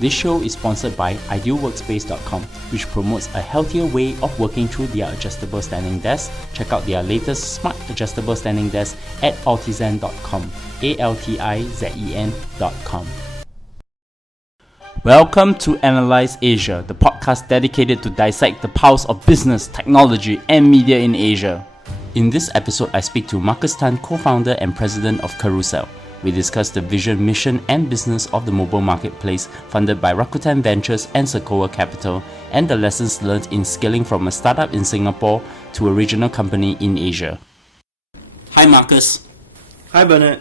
This show is sponsored by idealworkspace.com, which promotes a healthier way of working through their adjustable standing desk. Check out their latest smart adjustable standing desk at altizen.com, altizen.com. Welcome to Analyse Asia, the podcast dedicated to dissect the pulse of business, technology, and media in Asia. In this episode, I speak to Marcus Tan, co-founder and president of Carousell. We discuss the vision, mission, and business of the mobile marketplace funded by Rakuten Ventures and Sequoia Capital, and the lessons learned in scaling from a startup in Singapore to a regional company in Asia. Hi, Marcus. Hi, Bernard.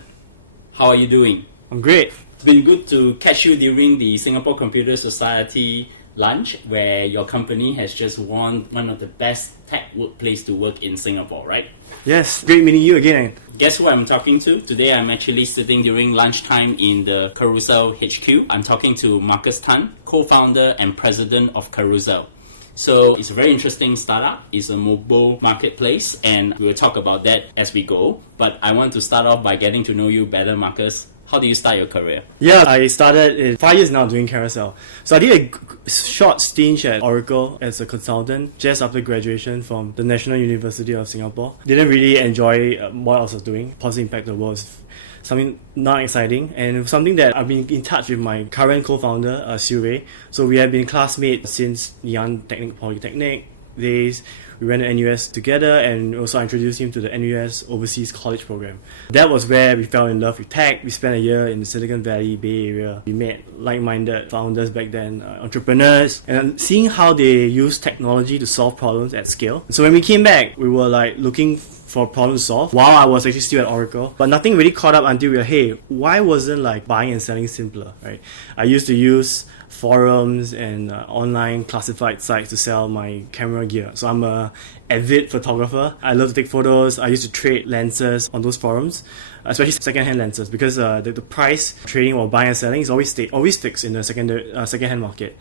How are you doing? I'm great. It's been good to catch you during the Singapore Computer Society lunch, where your company has just won one of the best tech workplace to work in Singapore, right? Yes, great meeting you again. Guess who I'm talking to? Today I'm actually sitting during lunchtime in the Carousell HQ. I'm talking to Marcus Tan, co-founder and president of Carousell. So it's a very interesting startup. It's a mobile marketplace, and we'll talk about that as we go. But I want to start off by getting to know you better, Marcus. How did you start your career? Yeah, I started in 5 years now doing Carousell. So I did a short stint at Oracle as a consultant just after graduation from the National University of Singapore. Didn't really enjoy what I was doing. Positive impact on the world was something not exciting, and something that I've been in touch with my current co-founder, Siu Wei. So we have been classmates since Ngee Ann Polytechnic days. We went to NUS together, and also I introduced him to the NUS Overseas College Program. That was where we fell in love with tech. We spent a year in the Silicon Valley Bay Area. We met like-minded founders back then, entrepreneurs, and seeing how they use technology to solve problems at scale. So when we came back, we were looking for a problem to solve while I was actually still at Oracle. But nothing really caught up until we were, hey, why wasn't buying and selling simpler, right? I used to use forums and online classified sites to sell my camera gear. So I'm a avid photographer. I love to take photos. I used to trade lenses on those forums, especially second-hand lenses, because the price trading or buying and selling is always fixed in the second-hand market.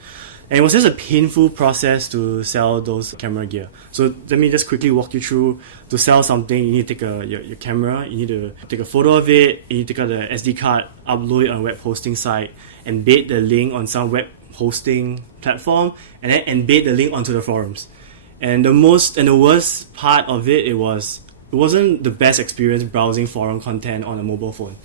And it was just a painful process to sell those camera gear. So let me just quickly walk you through. To sell something, you need to take your camera, you need to take a photo of it, you need to take out the SD card, upload it on a web hosting site, embed the link on some web hosting platform, and then embed the link onto the forums. And the worst part of it wasn't the best experience browsing forum content on a mobile phone.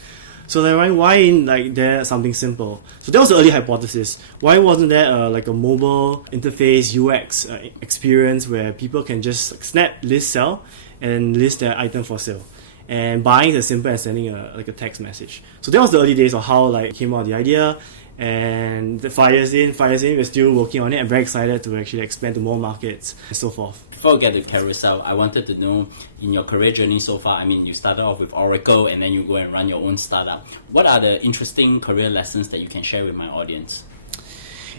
So why there something simple? So that was the early hypothesis. Why wasn't there a mobile interface UX experience where people can just snap, list, sell, and list their item for sale? And buying is as simple as sending a text message. So that was the early days of how came out the idea. And 5 years in, we're still working on it. I'm very excited to actually expand to more markets and so forth. Before we get to Carousell, I wanted to know, in your career journey so far, you started off with Oracle and then you go and run your own startup. What are the interesting career lessons that you can share with my audience?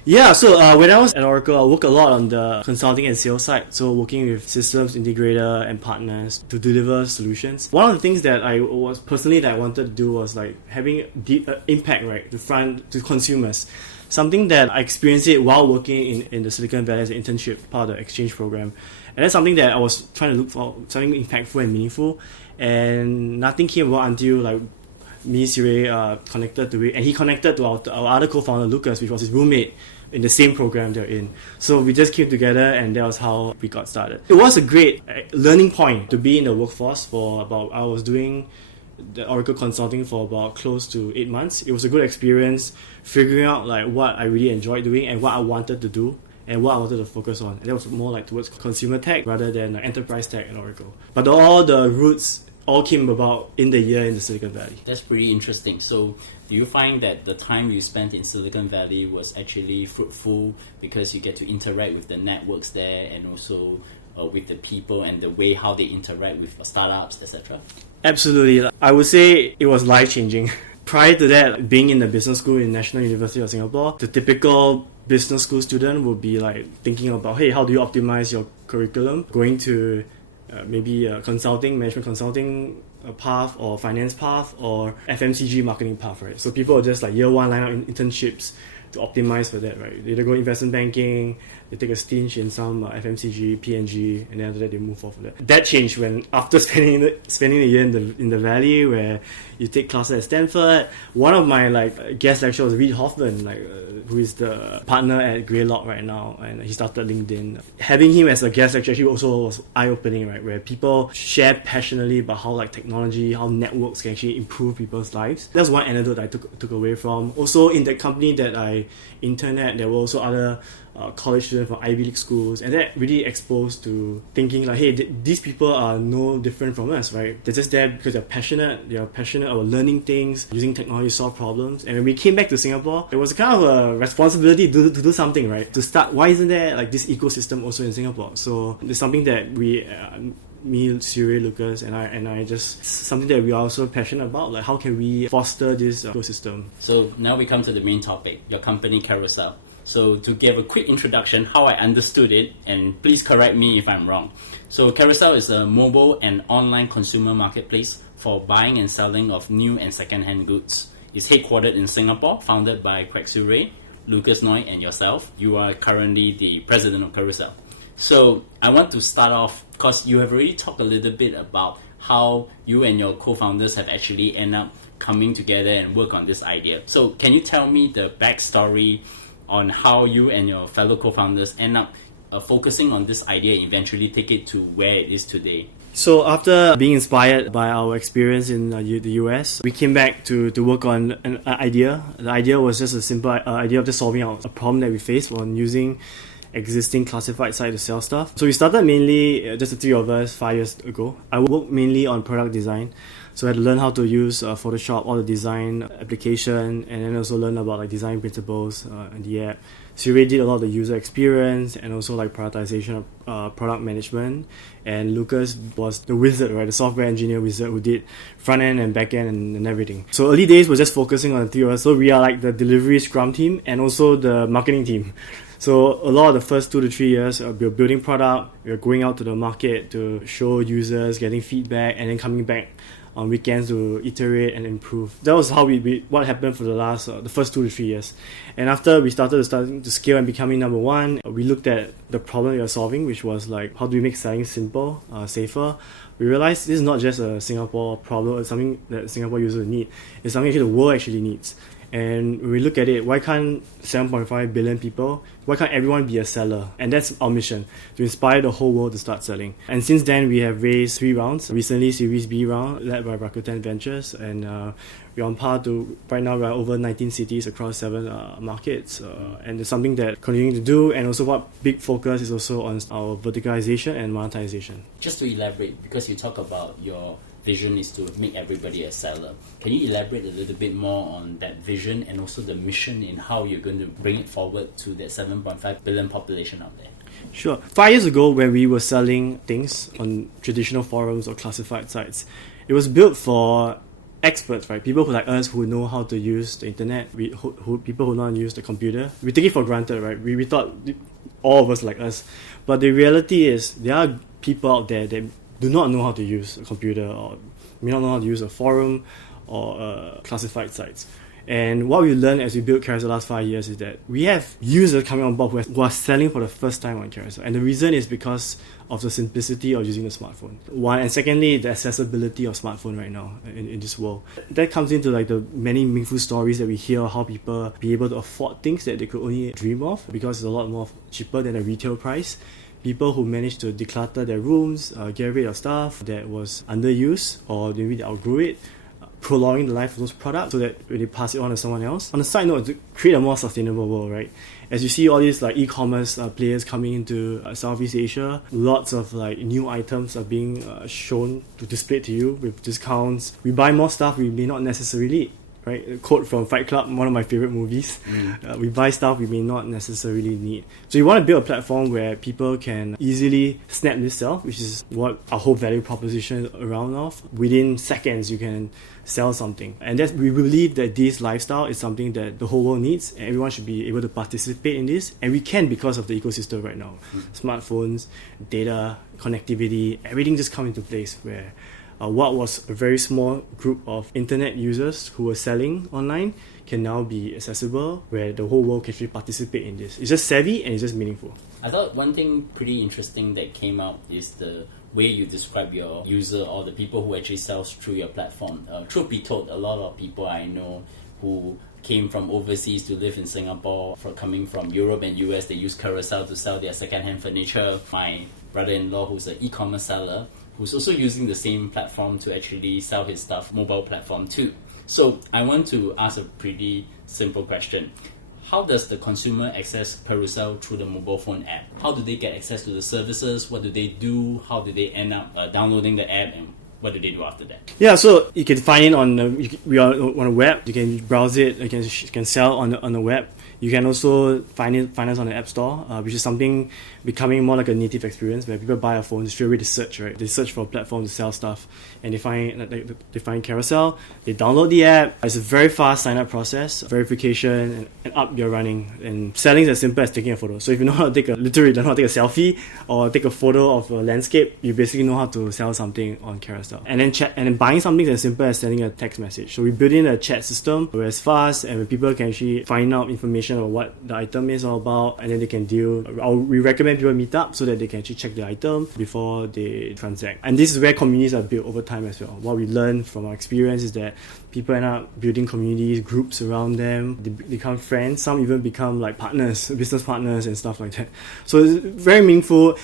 Yeah, so when I was at Oracle, I worked a lot on the consulting and sales side. So working with systems integrator and partners to deliver solutions. One of the things that I wanted to do was having deep impact, right, to consumers. Something that I experienced it while working in the Silicon Valley as an internship, part of the exchange program. And that's something that I was trying to look for, something impactful and meaningful. And nothing came about until me, Sirei, connected to it. And he connected to our other co-founder, Lucas, which was his roommate in the same program they're in. So we just came together, and that was how we got started. It was a great learning point to be in the workforce I was doing the Oracle consulting for about close to 8 months. It was a good experience figuring out what I really enjoyed doing and what I wanted to do and what I wanted to focus on. And that was more towards consumer tech rather than enterprise tech in Oracle. But all the roots all came about in the year in the Silicon Valley. That's pretty interesting. So do you find that the time you spent in Silicon Valley was actually fruitful because you get to interact with the networks there and also with the people and the way how they interact with startups, etc.? Absolutely. I would say it was life-changing. Prior to that, being in the business school in National University of Singapore, the typical business school student would be thinking about, hey, how do you optimize your curriculum? Going to maybe a management consulting path or finance path or FMCG marketing path, right? So people are just year one line up internships to optimize for that, right? They either go investment banking, they take a stint in some FMCG, PNG, and then after that they move off of that. That changed when after spending a year in the Valley, where you take classes at Stanford. One of my guest lecturers was Reid Hoffman, who is the partner at Greylock right now, and he started LinkedIn. Having him as a guest lecturer actually also was eye-opening, right? Where people share passionately about how technology, how networks can actually improve people's lives. That's one anecdote I took away from. Also, in that company that I interned at, there were also other college students from Ivy League schools, and that really exposed to thinking hey, these people are no different from us, right? They're just there because they're passionate about learning things, using technology to solve problems. And when we came back to Singapore, it was kind of a responsibility to do something, right? To start, why isn't there this ecosystem also in Singapore? So it's something that me, Siri, Lucas, and I just something that we are also passionate about. How can we foster this ecosystem? So now we come to the main topic, your company Carousell. So to give a quick introduction, how I understood it, and please correct me if I'm wrong. So Carousell is a mobile and online consumer marketplace for buying and selling of new and second-hand goods. It's headquartered in Singapore, founded by Craig Surrey, Lucas Noy, and yourself. You are currently the president of Carousell. So I want to start off, because you have already talked a little bit about how you and your co-founders have actually ended up coming together and work on this idea. So can you tell me the backstory on how you and your fellow co-founders end up focusing on this idea and eventually take it to where it is today? So after being inspired by our experience in the US, we came back to work on an idea. The idea was just a simple idea of just solving out a problem that we faced on using existing classified site to sell stuff. So we started mainly, just the three of us, 5 years ago. I worked mainly on product design. So I had to learn how to use Photoshop, all the design application, and then also learn about design principles in the app. Siri did a lot of the user experience and also prioritization of product management. And Lucas was the wizard, right? The software engineer wizard who did front end and back end and everything. So early days was just focusing on the three of us. So we are the delivery scrum team and also the marketing team. So a lot of the first 2 to 3 years, we were building product, we were going out to the market to show users, getting feedback, and then coming back on weekends to iterate and improve. That was how what happened for the first 2 to 3 years. And after we started to scale and becoming number one, we looked at the problem we were solving, which was how do we make selling simple, safer. We realized this is not just a Singapore problem, it's something that Singapore users need. It's something actually the world actually needs. And when we look at it, why can't 7.5 billion people, why can't everyone be a seller? And that's our mission, to inspire the whole world to start selling. And since then, we have raised 3 rounds. Recently, Series B round, led by Rakuten Ventures. And we're on par to, right now, we're over 19 cities across 7 markets. And it's something that continuing to do. And also what big focus is also on our verticalization and monetization. Just to elaborate, because you talk about your vision is to make everybody a seller. Can you elaborate a little bit more on that vision and also the mission in how you're going to bring it forward to that 7.5 billion population out there? Sure. 5 years ago, when we were selling things on traditional forums or classified sites, it was built for experts, right? People like us who know how to use the internet, people who know how to use the computer. We take it for granted, right? We thought all of us like us. But the reality is there are people out there that do not know how to use a computer or may not know how to use a forum or classified sites. And what we learned as we built Carousell the last 5 years is that we have users coming on board who are selling for the first time on Carousell. And the reason is because of the simplicity of using the smartphone. One, and secondly, the accessibility of smartphone right now in this world. That comes into the many meaningful stories that we hear of how people be able to afford things that they could only dream of because it's a lot more cheaper than the retail price. People who managed to declutter their rooms, get rid of stuff that was underused or maybe they outgrew it, prolonging the life of those products so that when they pass it on to someone else. On the side note, to create a more sustainable world, right? As you see all these e-commerce players coming into Southeast Asia, lots of new items are being shown to display to you with discounts. We buy more stuff we may not necessarily need. Right? A quote from Fight Club, one of my favorite movies. We buy stuff we may not necessarily need. So you want to build a platform where people can easily snap this sell, which is what our whole value proposition is around of. Within seconds, you can sell something. And we believe that this lifestyle is something that the whole world needs, and everyone should be able to participate in this. And we can because of the ecosystem right now. Smartphones, data, connectivity, everything just comes into place where what was a very small group of internet users who were selling online can now be accessible, where the whole world can actually participate in this. It's just savvy and it's just meaningful. I thought one thing pretty interesting that came out is the way you describe your user or the people who actually sells through your platform. Truth be told, a lot of people I know who came from overseas to live in Singapore, coming from Europe and US, they use Carousell to sell their second-hand furniture. My brother-in-law, who's an e-commerce seller, who's also using the same platform to actually sell his stuff, mobile platform too. So I want to ask a pretty simple question. How does the consumer access Carousell through the mobile phone app? How do they get access to the services? What do they do? How do they end up downloading the app, and what do they do after that? Yeah, so you can find it we are on a web. You can browse it. You can sell on the web. You can also find us on the App Store, which is something becoming more like a native experience where people buy a phone, straight away they search, right? They search for a platform to sell stuff, and they find Carousell. They download the app. It's a very fast sign-up process, verification, and up you're running. And selling is as simple as taking a photo. So if you know how to take a selfie or take a photo of a landscape, you basically know how to sell something on Carousell. And then buying something is as simple as sending a text message. So we built in a chat system where it's fast and where people can actually find out information or what the item is all about, and then they can deal. We recommend people meet up so that they can actually check the item before they transact. And this is where communities are built over time as well. What we learn from our experience is that people end up building communities, groups around them. They become friends. Some even become like partners, business partners and stuff like that. So it's very meaningful.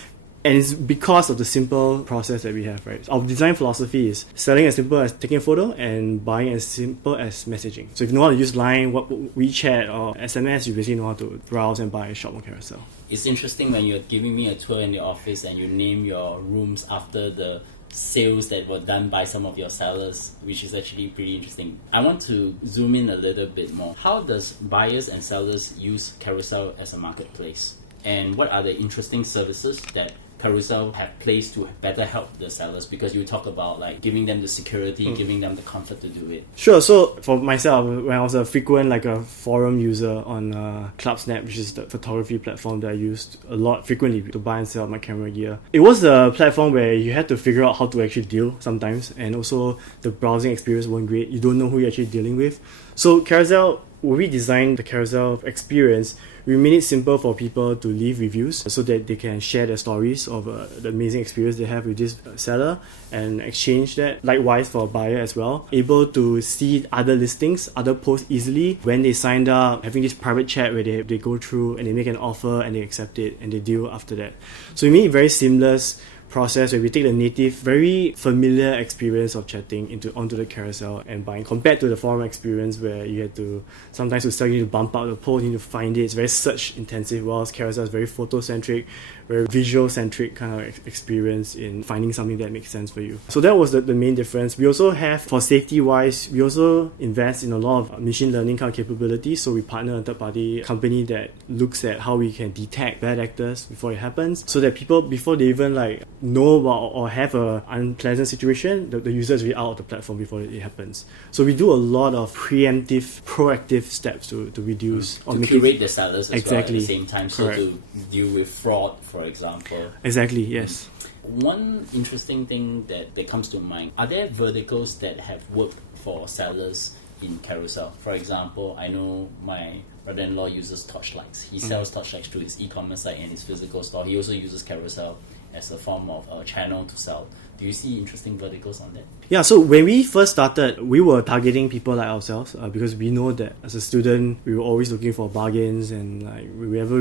And it's because of the simple process that we have, right? Our design philosophy is selling as simple as taking a photo and buying as simple as messaging. So if you know how to use Line, WeChat or SMS, you basically know how to browse and buy a shop on Carousell. It's interesting when you're giving me a tour in the office and you name your rooms after the sales that were done by some of your sellers, which is actually pretty interesting. I want to zoom in a little bit more. How does buyers and sellers use Carousell as a marketplace? And what are the interesting services that Carousell have placed to better help the sellers? Because you talk about like giving them the security, giving them the comfort to do it. Sure. So for myself, when I was a frequent forum user on ClubSnap, which is the photography platform that I used a lot frequently to buy and sell my camera gear, it was a platform where you had to figure out how to actually deal sometimes, and also the browsing experience wasn't great. You don't know who you're actually dealing with. So Carousell, when we designed the Carousell experience, we made it simple for people to leave reviews so that they can share their stories of the amazing experience they have with this seller and exchange that. Likewise for a buyer as well, able to see other listings, other posts easily when they signed up, having this private chat where they go through and they make an offer and they accept it and they deal after that. So we made it very seamless process where we take the native, very familiar experience of chatting onto the Carousell and buying, compared to the forum experience where you had to sometimes you need to bump out the post, you need to find it. It's very search intensive, whilst Carousell is very photo centric, very visual centric kind of experience in finding something that makes sense for you. So that was the main difference. We also have, for safety wise, we also invest in a lot of machine learning kind of capabilities. So we partner a third party company that looks at how we can detect bad actors before it happens, so that people, before they even know about or have a unpleasant situation, the user is really out of the platform before it happens. So we do a lot of preemptive, proactive steps to reduce or to curate the sellers as well at the same time. Correct. So to deal with fraud, for example. Exactly, yes. One interesting thing that comes to mind, are there verticals that have worked for sellers in Carousell? For example, I know my brother-in-law uses torchlights. He sells torchlights through his e-commerce site and his physical store. He also uses Carousell as a form of a channel to sell. Do you see interesting verticals on that? Yeah, so when we first started, we were targeting people like ourselves because we know that as a student, we were always looking for bargains, and whenever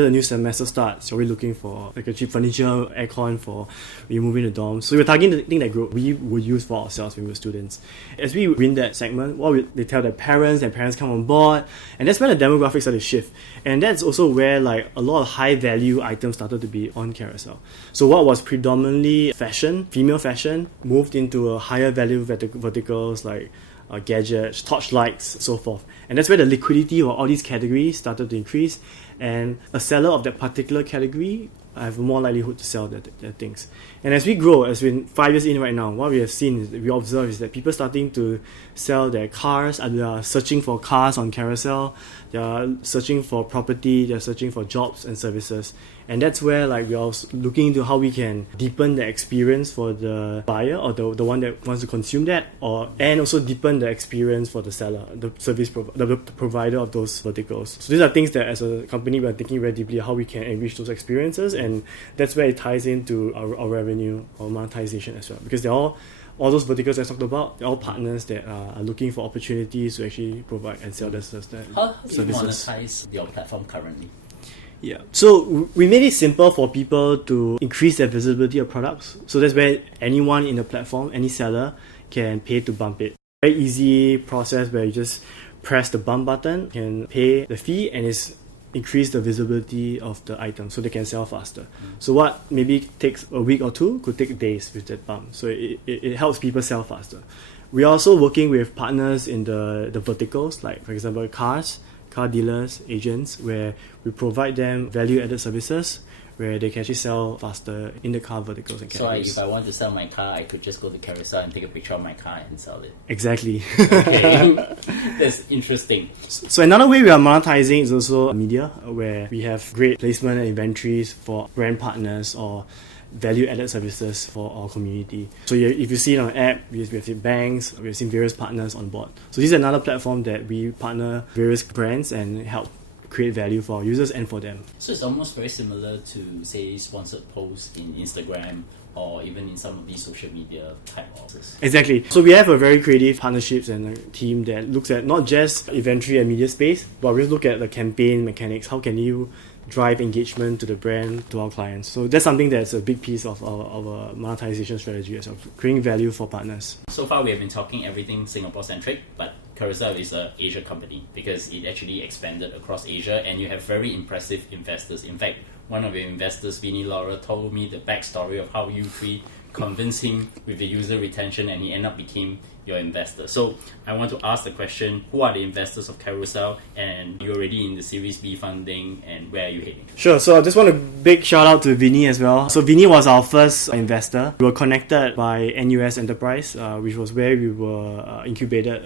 the new semester starts, you're always looking for a cheap furniture, aircon for when you move in the dorm. So we were targeting the thing that we would use for ourselves when we were students. As we win that segment, they tell their parents, come on board, and that's when the demographics started to shift. And that's also where a lot of high value items started to be on Carousell. So what was predominantly fashion, female fashion, moved into a higher value verticals like gadgets, torchlights, so forth. And that's where the liquidity of all these categories started to increase. And a seller of that particular category have more likelihood to sell their things. And as we grow, as we're 5 years in right now, what we have seen is we observe is that people starting to sell their cars, and they are searching for cars on Carousell, they are searching for property, they're searching for jobs and services. And that's where like we are looking into how we can deepen the experience for the buyer or the one that wants to consume that, and also deepen the experience for the seller, the the provider of those verticals. So these are things that as a company we are thinking very deeply how we can enrich those experiences, and that's where it ties into our revenue or monetization as well, because they're all those verticals I talked about, they're all partners that are looking for opportunities to actually provide and sell their services. How do you monetize your platform currently? Yeah, so we made it simple for people to increase their visibility of products. So that's where anyone in the platform, any seller, can pay to bump it. Very easy process where you just press the bump button, can pay the fee, and it's increase the visibility of the item so they can sell faster. So what maybe takes a week or two could take days with that bump. So it helps people sell faster. We're also working with partners in the verticals, like for example cars, car dealers, agents, where we provide them value-added services where they can actually sell faster in the car verticals and categories. So if I want to sell my car, I could just go to Carousell and take a picture of my car and sell it. Exactly. Okay, that's interesting. So another way we are monetizing is also media, where we have great placement and inventories for brand partners or value-added services for our community. So if you see on our app, we have seen banks, we have seen various partners on board. So this is another platform that we partner various brands and help create value for our users and for them. So it's almost very similar to, say, sponsored posts in Instagram or even in some of these social media type offers. Exactly. So we have a very creative partnerships and a team that looks at not just inventory and media space, but we look at the campaign mechanics. How can you drive engagement to the brand, to our clients? So that's something that's a big piece of our monetization strategy as well, creating value for partners. So far we have been talking everything Singapore-centric, but Carousell is an Asia company because it actually expanded across Asia, and you have very impressive investors. In fact, one of your investors, Vinny Laura, told me the backstory of how you three convinced him with the user retention and he ended up became your investor. So I want to ask the question, who are the investors of Carousell, and you're already in the Series B funding, and where are you heading? Sure, so I just want a big shout out to Vinny as well. So Vinny was our first investor. We were connected by NUS Enterprise, which was where we were incubated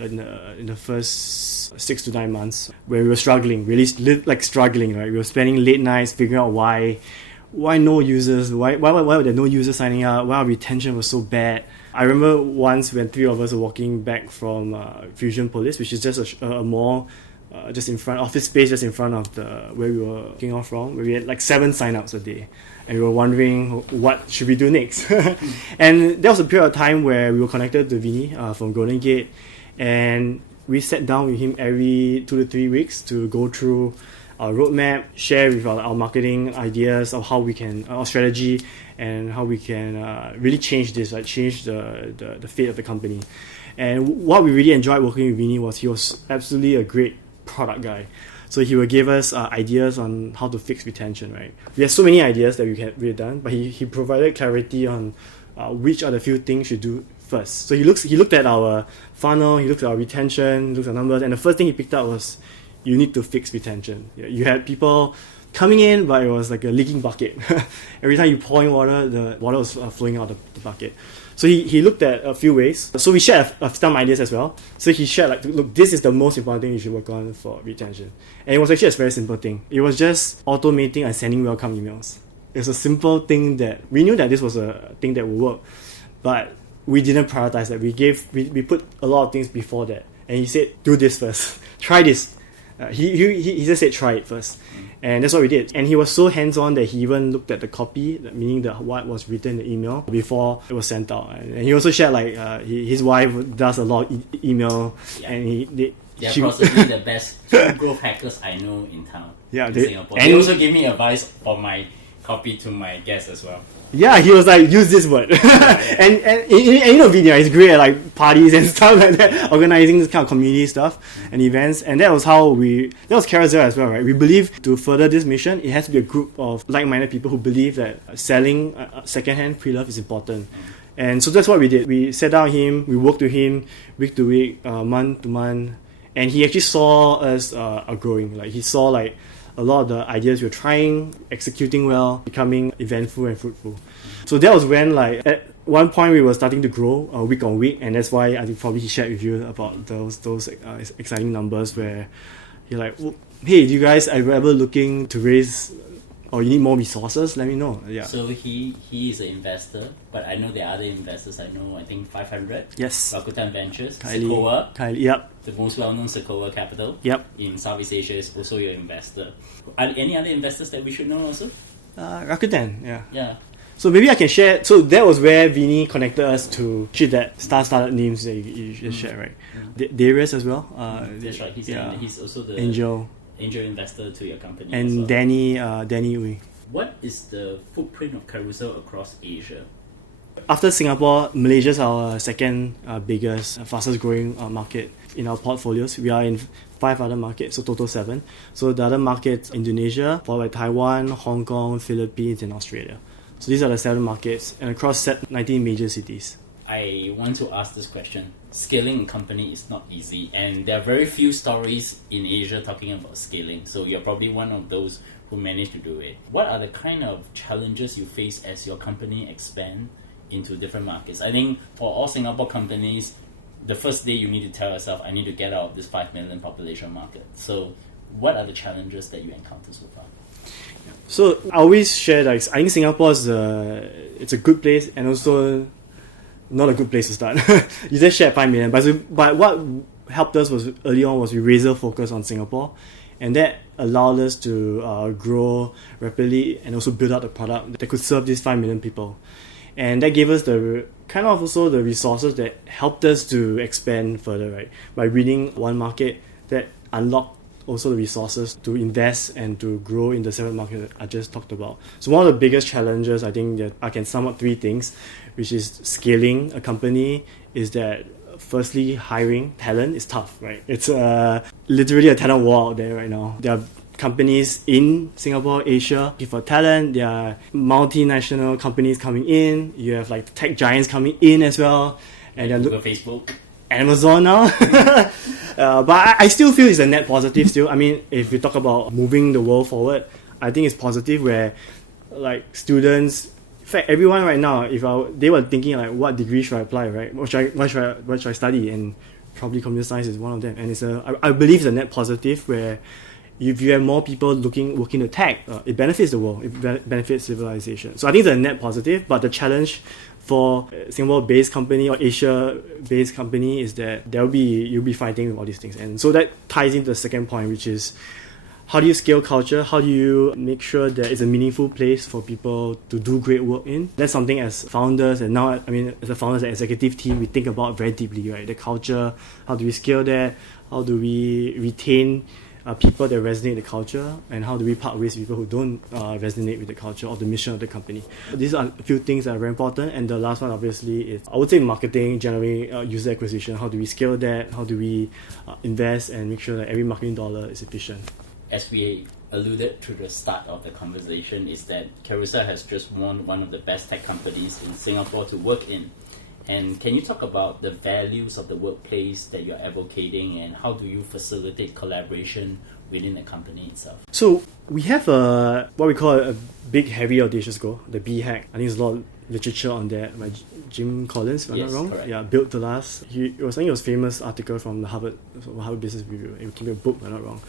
in the first 6 to 9 months, where we were struggling, really struggling, right? We were spending late nights figuring out why no users, why were there no users signing up, why our retention was so bad. I remember once when 3 of us were walking back from Fusion Police, which is just a mall just in front, office space just in front of where we were walking off from, where we had like 7 sign-ups a day. And we were wondering what should we do next. And there was a period of time where we were connected to Vinny from Golden Gate, and we sat down with him every 2 to 3 weeks to go through our roadmap, share with our marketing ideas of how we can, our strategy, and how we can really change this, change the fate of the company. And what we really enjoyed working with Vinny was he was absolutely a great product guy. So he would give us ideas on how to fix retention, right? We had so many ideas that we had done, but he provided clarity on which are the few things you do first. So he looked at our funnel, he looked at our retention, looked at numbers, and the first thing he picked up was you need to fix retention. You had people coming in, but it was like a leaking bucket. Every time you pour in water, the water was flowing out of the bucket. So he looked at a few ways. So we shared some ideas as well. So he shared look, this is the most important thing you should work on for retention. And it was actually a very simple thing. It was just automating and sending welcome emails. It's a simple thing that we knew that this was a thing that would work, but we didn't prioritize that. We put a lot of things before that. And he said, do this first. Try this. He just said try it first, and that's what we did. And he was so hands-on that he even looked at the copy, meaning what was written in the email before it was sent out. And he also shared his wife does a lot of email, and they're possibly the best growth hackers I know in town. Yeah, in Singapore. They also gave me advice for my copy to my guests as well. Yeah, he was like, use this word. and you know, Vinny, he's great at like parties and stuff like that, organizing this kind of community stuff and events. And that was Carousell as well, right? We believe to further this mission, it has to be a group of like-minded people who believe that selling secondhand pre-love is important. And so that's what we did. We sat down with him, we worked with him week to week, month to month, and he actually saw us growing. Like he saw a lot of the ideas we were trying, executing well, becoming eventful and fruitful. So that was when, like, at one point we were starting to grow week on week, and that's why I think probably he shared with you about those exciting numbers where you're like, well, hey, you guys are you ever looking to raise or you need more resources? Let me know. Yeah. So he is an investor, but I know there are other investors. I think 500. Yes. Rakuten Ventures Kylie, Sequoia. Yep. The most well-known Sequoia Capital. Yep. In Southeast Asia is also your investor. Are any other investors that we should know also? Rakuten. Yeah. Yeah. So maybe I can share. So that was where Vinny connected us to that star-startup names that you just shared, right? Darius as well. That's right. He's also the angel investor to your company. and as well. Danny Uy. What is the footprint of Carousell across Asia? After Singapore, Malaysia is our second biggest, fastest growing market in our portfolios. We are in 5 other markets, so total 7. So the other markets, Indonesia, followed by Taiwan, Hong Kong, Philippines, and Australia. So these are the 7 markets, and across 19 major cities. I want to ask this question. Scaling a company is not easy, and there are very few stories in Asia talking about scaling. So you're probably one of those who managed to do it. What are the kind of challenges you face as your company expand into different markets? I think for all Singapore companies, the first day you need to tell yourself, I need to get out of this 5 million population market. So what are the challenges that you encounter so far? So I always share that I think Singapore is it's a good place and also not a good place to start. You just shared 5 million, but what helped us was early on was we razor focus on Singapore, and that allowed us to grow rapidly and also build out the product that could serve these 5 million people, and that gave us the kind of also the resources that helped us to expand further, right? By winning one market, that unlocked also the resources to invest and to grow in the 7 markets that I just talked about. So one of the biggest challenges, I think that I can sum up 3 things, which is scaling a company, is that firstly, hiring talent is tough, right? It's literally a talent war out there right now. There are companies in Singapore, Asia, looking for talent. There are multinational companies coming in. You have like tech giants coming in as well. And Google, Facebook. Amazon now. But I still feel it's a net positive still. I mean, if you talk about moving the world forward, I think it's positive where like students, in fact, everyone right now, they were thinking like, what degree should I apply, right? What should I study? And probably computer science is one of them. And I believe it's a net positive where if you have more people working in tech, it benefits the world, it benefits civilization. So I think it's a net positive, but the challenge for Singapore-based company or Asia-based company is that you'll be fighting with all these things. And so that ties into the second point, which is how do you scale culture? How do you make sure that it's a meaningful place for people to do great work in? That's something as founders, and now, I mean, as a founders, as executive team, we think about very deeply, right? The culture, how do we scale that? How do we retain people that resonate with the culture, and how do we part ways with people who don't resonate with the culture or the mission of the company? These are a few things that are very important, and the last one obviously is, I would say, marketing, generally user acquisition. How do we scale that? How do we invest and make sure that every marketing dollar is efficient? As we alluded to the start of the conversation, is that Carousell has just won one of the best tech companies in Singapore to work in. And can you talk about the values of the workplace that you're advocating, and how do you facilitate collaboration within the company itself? So we have what we call a big, heavy, audacious goal, the B hack. I think there's a lot of literature on that by Jim Collins, if I'm not wrong. Correct. Yeah, Built to Last. It was a famous article from the Harvard Business Review. It came a book, if I'm not wrong.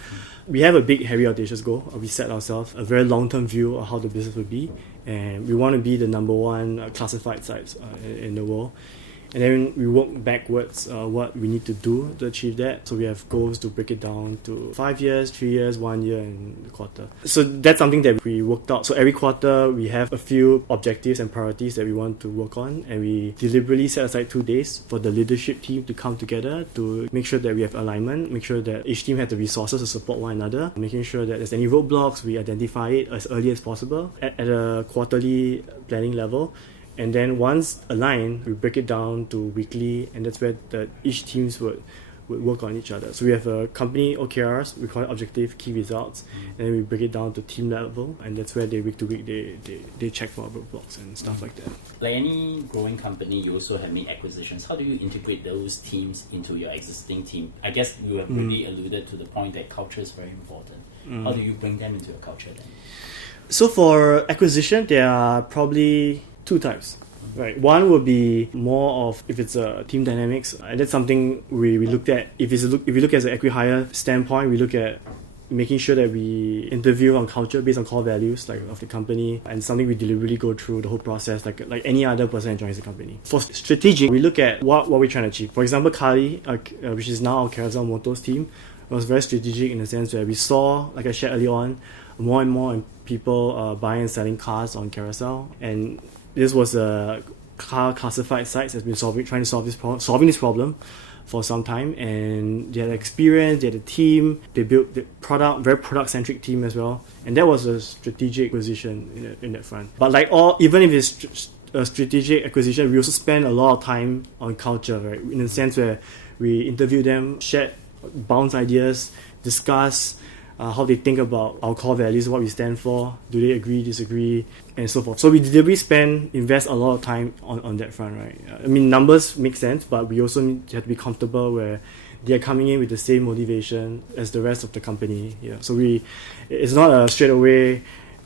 We have a big, heavy, audacious goal. We set ourselves a very long-term view of how the business will be, and we want to be the number 1 classified sites in the world. And then we work backwards what we need to do to achieve that. So we have goals to break it down to 5 years, 3 years, 1 year, and a quarter. So that's something that we worked out. So every quarter we have a few objectives and priorities that we want to work on, and we deliberately set aside 2 days for the leadership team to come together to make sure that we have alignment, make sure that each team has the resources to support one another, making sure that there's any roadblocks, we identify it as early as possible at a quarterly planning level. And then once aligned, we break it down to weekly, and that's where each teams would would work on each other. So we have a company OKRs, we call it objective key results, and then we break it down to team level, and that's where week to week they check for roadblocks and stuff like that. Like any growing company, you also have made acquisitions. How do you integrate those teams into your existing team? I guess you have really alluded to the point that culture is very important. How do you bring them into your culture then? So for acquisition, there are probably two types. Right. One would be more of if it's a team dynamics. That's something we looked at. If we look at an acqui-hire standpoint, we look at making sure that we interview on culture based on core values like of the company, and something we deliberately go through the whole process like any other person that joins the company. For strategic, we look at what we're trying to achieve. For example, Kali, which is now our Carousell Motors team, was very strategic in the sense where we saw, like I shared earlier on, more and more people buying and selling cars on Carousell, and this was a car classified sites that's been trying to solve this problem for some time, and they had experience, they had a team, they built the product, very product centric team as well, and that was a strategic acquisition in that front. But even if it's a strategic acquisition, we also spend a lot of time on culture, right? In the sense where we interview them, share, bounce ideas, discuss how they think about our core values, what we stand for, do they agree, disagree, and so forth. So we deliberately invest a lot of time on that front, right? I mean, numbers make sense, but we also need to have to be comfortable where they are coming in with the same motivation as the rest of the company. Yeah. So it's not a straight away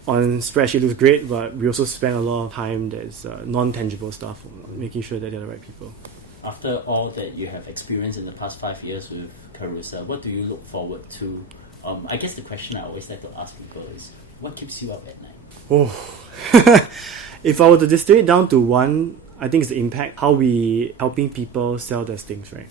on spreadsheet looks great, but we also spend a lot of time that's non-tangible stuff, making sure that they're the right people. After all that you have experienced in the past 5 years with Carousell, what do you look forward to? I guess the question I always like to ask people is, what keeps you up at night? Oh, if I were to distill it down to one, I think it's the impact, how we helping people sell their things, right?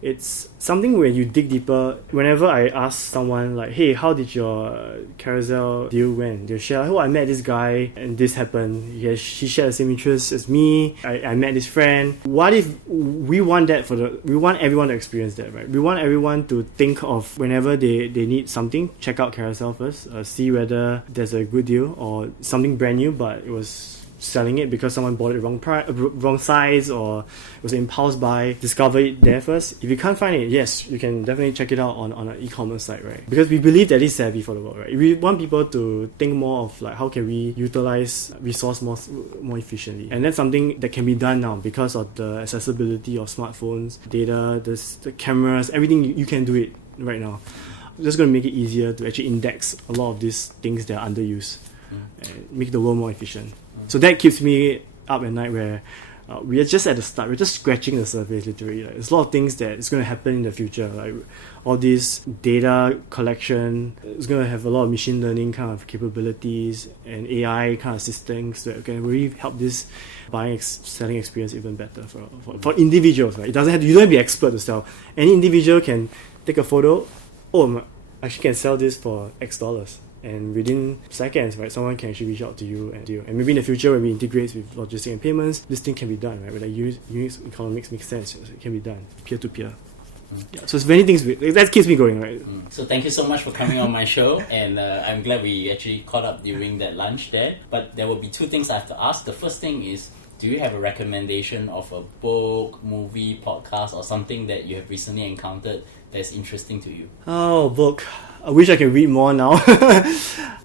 It's something when you dig deeper. Whenever I ask someone like, hey, how did your Carousell deal went? They'll share, oh, I met this guy and this happened. She shared the same interests as me. I met this friend. What if we want that we want everyone to experience that, right? We want everyone to think of whenever they need something, check out Carousell first, see whether there's a good deal or something brand new, but it was selling it because someone bought it wrong size, or it was an impulse buy. Discover it there first. If you can't find it, yes, you can definitely check it out on an e-commerce site, right? Because we believe that it's savvy for the world, right? We want people to think more of like, how can we utilize resource more efficiently, and that's something that can be done now because of the accessibility of smartphones, data, the cameras, everything. You can do it right now. It's just going to make it easier to actually index a lot of these things that are underused and make the world more efficient. So that keeps me up at night, where we are just at the start. We're just scratching the surface, literally. There's a lot of things that is going to happen in the future, like all this data collection. It's going to have a lot of machine learning kind of capabilities and AI kind of systems that can really help this selling experience even better for individuals, right? It doesn't have you don't have to be expert to sell. Any individual can take a photo. Oh, I actually can sell this for X dollars. And within seconds, right, someone can actually reach out to you and maybe in the future when we integrate with logistics and payments, this thing can be done, right? Where unit economics makes sense, it can be done peer to peer. Yeah, so it's many things that keeps me going, right? So thank you so much for coming on my show, and I'm glad we actually caught up during that lunch there. But there will be two things I have to ask. The first thing is, do you have a recommendation of a book, movie, podcast, or something that you have recently encountered that's interesting to you? Oh, book. I wish I could read more now. I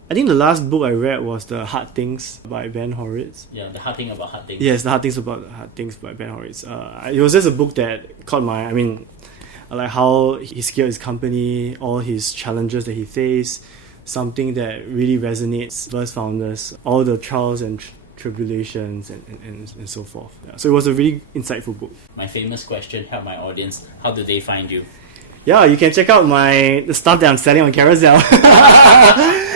think the last book I read was The Hard Things by Ben Horowitz. Yeah, The Hard Thing About Hard Things. Yes, The Hard Things About Hard Things by Ben Horowitz. It was just a book that caught like how he scaled his company, all his challenges that he faced, something that really resonates with founders, all the trials and tribulations and so forth. Yeah. So it was a really insightful book. My famous question, help my audience, how do they find you? Yeah, you can check out the stuff that I'm selling on Carousell.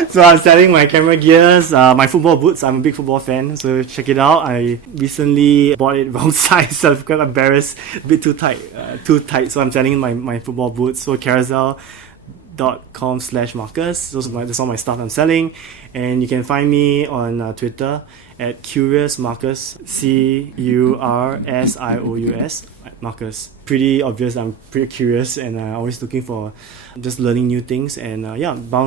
So I'm selling my camera gears, my football boots. I'm a big football fan, so check it out. I recently bought it wrong size, so I've got embarrassed, a bit too tight. So I'm selling my football boots. So Carousell.com/Marcus. That's all my stuff I'm selling. And you can find me on Twitter at Curious Marcus, CURSIOUS Marcus. Pretty obvious, I'm pretty curious and always looking for just learning new things, and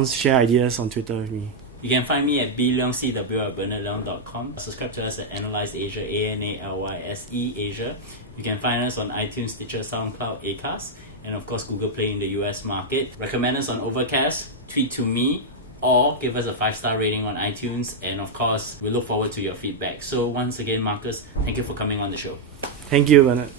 share ideas on Twitter with me. You can find me at bleong@bernardleong.com. Subscribe to us at Analyse Asia, ANALYSE Asia. You can find us on iTunes, Stitcher, SoundCloud, Acast. and of course Google Play in the US market. Recommend us on Overcast, tweet to me, or give us a 5-star rating on iTunes, and of course we look forward to your feedback. So once again, Marcus, thank you for coming on the show. Thank you, Bernard.